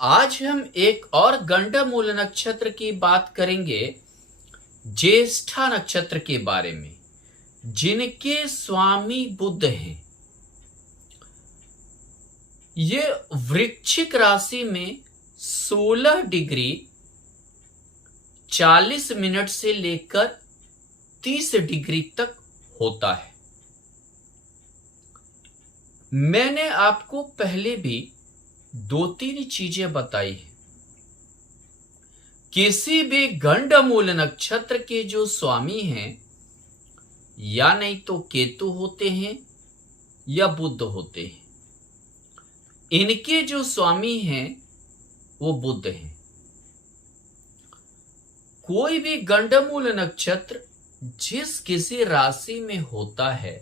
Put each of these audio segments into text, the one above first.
आज हम एक और गंडमूल नक्षत्र की बात करेंगे, ज्येष्ठा नक्षत्र के बारे में, जिनके स्वामी बुध हैं। ये वृश्चिक राशि में 16 डिग्री 40 मिनट से लेकर 30 डिग्री तक होता है। मैंने आपको पहले भी 2-3 चीजें बताई हैं। किसी भी गंडमूल नक्षत्र के जो स्वामी हैं, या नहीं तो केतु होते हैं या बुध होते हैं। इनके जो स्वामी हैं वो बुध हैं। कोई भी गंडमूल नक्षत्र जिस किसी राशि में होता है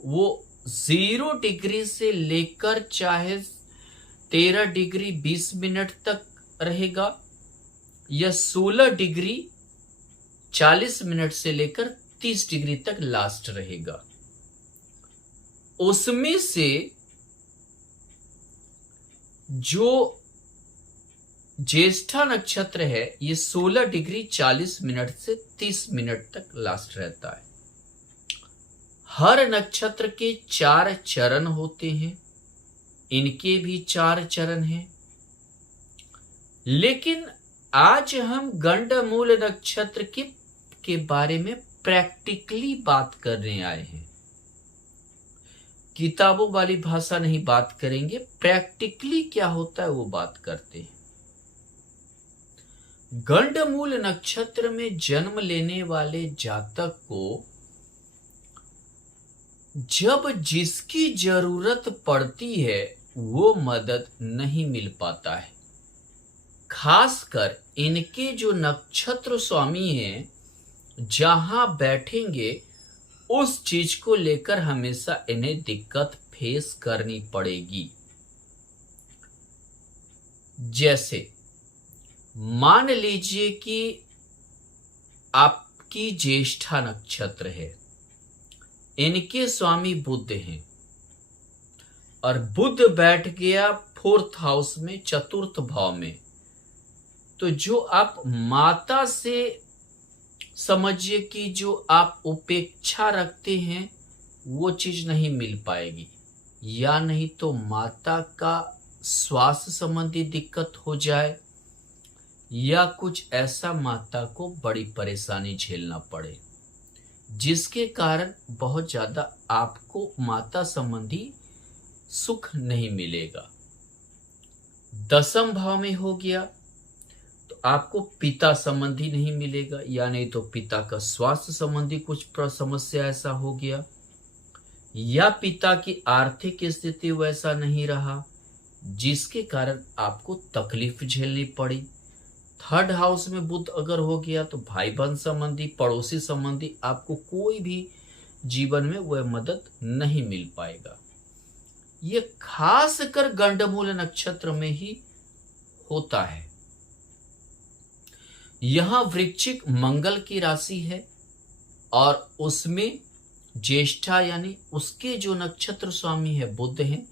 वो 0 डिग्री से लेकर चाहे 13 डिग्री 20 मिनट तक रहेगा या 16 डिग्री 40 मिनट से लेकर 30 डिग्री तक लास्ट रहेगा। उसमें से जो ज्येष्ठा नक्षत्र है ये 16 डिग्री 40 मिनट से 30 मिनट तक लास्ट रहता है। हर नक्षत्र के 4 चरण होते हैं, इनके भी 4 चरण हैं। लेकिन आज हम गंडमूल नक्षत्र के बारे में प्रैक्टिकली बात करने आए हैं। किताबों वाली भाषा नहीं बात करेंगे, प्रैक्टिकली क्या होता है वो बात करते हैं। गंडमूल नक्षत्र में जन्म लेने वाले जातक को जब जिसकी जरूरत पड़ती है वो मदद नहीं मिल पाता है। खासकर इनके जो नक्षत्र स्वामी हैं, जहां बैठेंगे उस चीज को लेकर हमेशा इन्हें दिक्कत फेस करनी पड़ेगी। जैसे मान लीजिए कि आपकी ज्येष्ठा नक्षत्र है, इनके स्वामी बुध हैं और बुध बैठ गया 4th हाउस में, चतुर्थ भाव में। तो जो आप माता से समझिए कि जो आप उपेक्षा रखते हैं वो चीज नहीं मिल पाएगी, या नहीं तो माता का स्वास्थ्य संबंधी दिक्कत हो जाए या कुछ ऐसा माता को बड़ी परेशानी झेलना पड़े, जिसके कारण बहुत ज्यादा आपको माता संबंधी सुख नहीं मिलेगा। 10th भाव में हो गया तो आपको पिता संबंधी नहीं मिलेगा, या नहीं तो पिता का स्वास्थ्य संबंधी कुछ समस्या ऐसा हो गया, या पिता की आर्थिक स्थिति वैसा नहीं रहा जिसके कारण आपको तकलीफ झेलनी पड़ी। 3rd हाउस में बुध अगर हो गया तो भाई बहन संबंधी, पड़ोसी संबंधी आपको कोई भी जीवन में वह मदद नहीं मिल पाएगा। ये खास कर गंडमूल नक्षत्र में ही होता है। यहां वृश्चिक मंगल की राशि है और उसमें ज्येष्ठा यानी उसके जो नक्षत्र स्वामी है बुध हैं।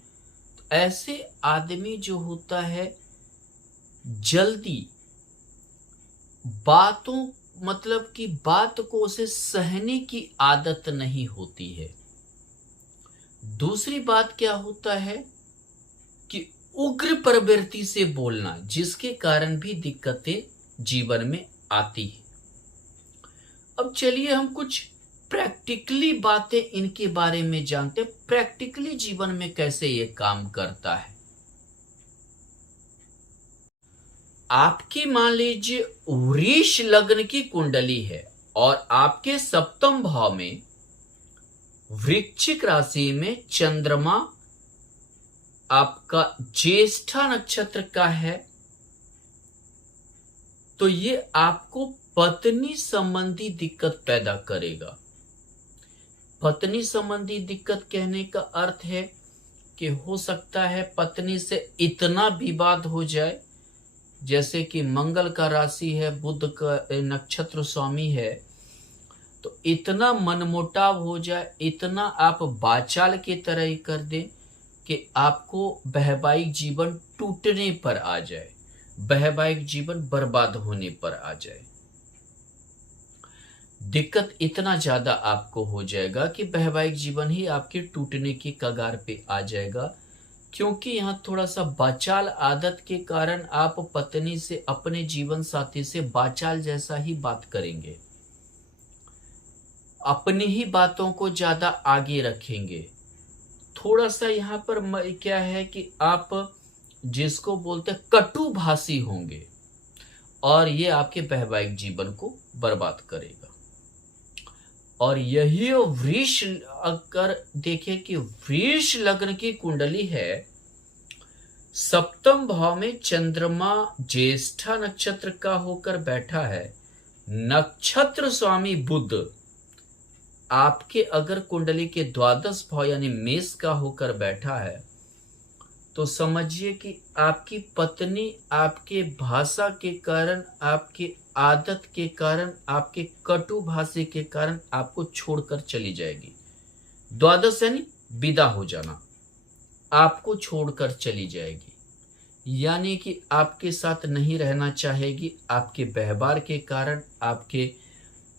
तो ऐसे आदमी जो होता है जल्दी बातों मतलब कि बात को उसे सहने की आदत नहीं होती है। दूसरी बात क्या होता है कि उग्र प्रवृत्ति से बोलना, जिसके कारण भी दिक्कतें जीवन में आती है। अब चलिए हम कुछ प्रैक्टिकली बातें इनके बारे में जानते हैं, प्रैक्टिकली जीवन में कैसे ये काम करता है। आपकी मान लीजिए वृष लग्न की कुंडली है और आपके 7th भाव में वृश्चिक राशि में चंद्रमा आपका ज्येष्ठा नक्षत्र का है, तो ये आपको पत्नी संबंधी दिक्कत पैदा करेगा। पत्नी संबंधी दिक्कत कहने का अर्थ है कि हो सकता है पत्नी से इतना विवाद हो जाए, जैसे कि मंगल का राशि है, बुध का नक्षत्र स्वामी है, तो इतना मनमुटाव हो जाए, इतना आप बाचाल की तरह ही कर दें कि आपको वैवाहिक जीवन टूटने पर आ जाए, वैवाहिक जीवन बर्बाद होने पर आ जाए। दिक्कत इतना ज्यादा आपको हो जाएगा कि वैवाहिक जीवन ही आपके टूटने की कगार पे आ जाएगा, क्योंकि यहाँ थोड़ा सा बाचाल आदत के कारण आप पत्नी से, अपने जीवन साथी से बाचाल जैसा ही बात करेंगे, अपनी ही बातों को ज्यादा आगे रखेंगे। थोड़ा सा यहाँ पर क्या है कि आप जिसको बोलते कटुभाषी होंगे, और ये आपके वैवाहिक जीवन को बर्बाद करेगा। और यही वृष, अगर देखें कि वृष लग्न की कुंडली है, सप्तम भाव में चंद्रमा ज्येष्ठा नक्षत्र का होकर बैठा है, नक्षत्र स्वामी बुध आपके अगर कुंडली के द्वादश भाव यानी मेष का होकर बैठा है, तो समझिए कि आपकी पत्नी आपके भाषा के कारण, आपके आदत के कारण, आपके कटुभाषी के कारण आपको छोड़कर चली जाएगी। द्वादश यानी विदा हो जाना, आपको छोड़कर चली जाएगी, यानी कि आपके साथ नहीं रहना चाहेगी। आपके व्यवहार के कारण आपके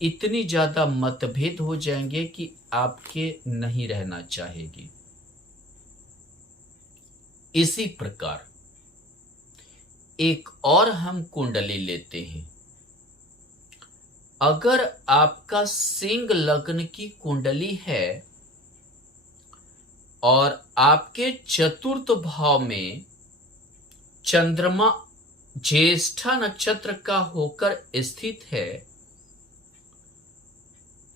इतनी ज्यादा मतभेद हो जाएंगे कि आपके नहीं रहना चाहेगी। इसी प्रकार एक और हम कुंडली लेते हैं। अगर आपका सिंह लग्न की कुंडली है और आपके चतुर्थ भाव में चंद्रमा ज्येष्ठा नक्षत्र का होकर स्थित है,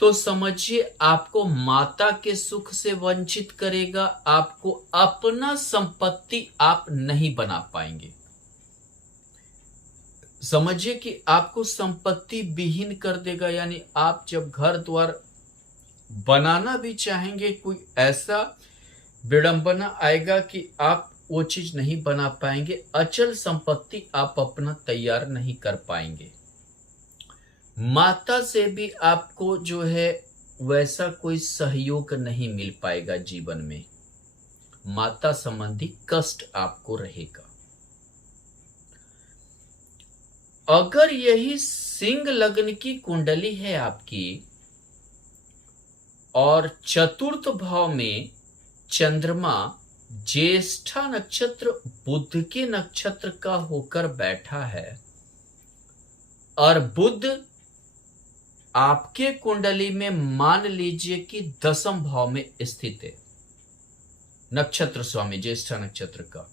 तो समझिए आपको माता के सुख से वंचित करेगा, आपको अपना संपत्ति आप नहीं बना पाएंगे। समझिए कि आपको संपत्ति विहीन कर देगा, यानी आप जब घर द्वार बनाना भी चाहेंगे, कोई ऐसा विडंबना आएगा कि आप वो चीज नहीं बना पाएंगे, अचल संपत्ति आप अपना तैयार नहीं कर पाएंगे। माता से भी आपको जो है वैसा कोई सहयोग नहीं मिल पाएगा जीवन में, माता संबंधी कष्ट आपको रहेगा। अगर यही सिंह लग्न की कुंडली है आपकी और चतुर्थ भाव में चंद्रमा ज्येष्ठा नक्षत्र बुध के नक्षत्र का होकर बैठा है, और बुध आपके कुंडली में मान लीजिए कि दसम भाव में स्थित है, नक्षत्र स्वामी ज्येष्ठा नक्षत्र का,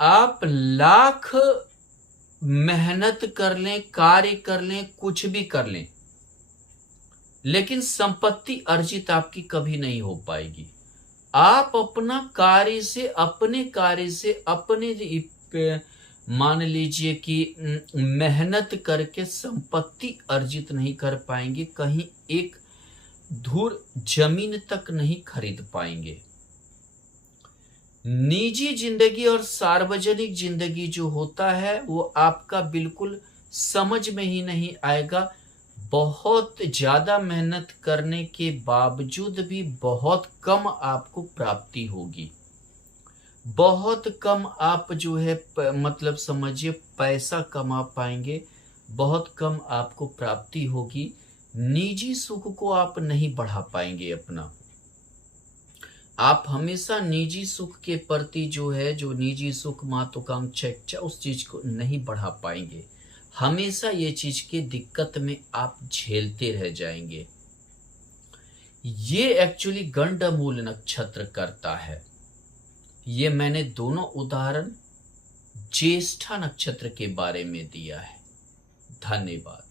आप लाख मेहनत कर लें, कार्य कर लें, कुछ भी कर लें, लेकिन संपत्ति अर्जित आपकी कभी नहीं हो पाएगी। आप अपना कार्य से, अपने कार्य से, अपने मान लीजिए कि मेहनत करके संपत्ति अर्जित नहीं कर पाएंगे, कहीं एक धूर जमीन तक नहीं खरीद पाएंगे। निजी जिंदगी और सार्वजनिक जिंदगी जो होता है वो आपका बिल्कुल समझ में ही नहीं आएगा। बहुत ज्यादा मेहनत करने के बावजूद भी बहुत कम आपको प्राप्ति होगी, बहुत कम आप जो है मतलब समझिए पैसा कमा पाएंगे, बहुत कम आपको प्राप्ति होगी। निजी सुख को आप नहीं बढ़ा पाएंगे अपना, आप हमेशा निजी सुख के प्रति जो है, जो निजी सुख महत्वाकांक्षा इच्छा, उस चीज को नहीं बढ़ा पाएंगे। हमेशा ये चीज की दिक्कत में आप झेलते रह जाएंगे। ये एक्चुअली गंडमूल नक्षत्र करता है। ये मैंने दोनों उदाहरण ज्येष्ठा नक्षत्र के बारे में दिया है। धन्यवाद।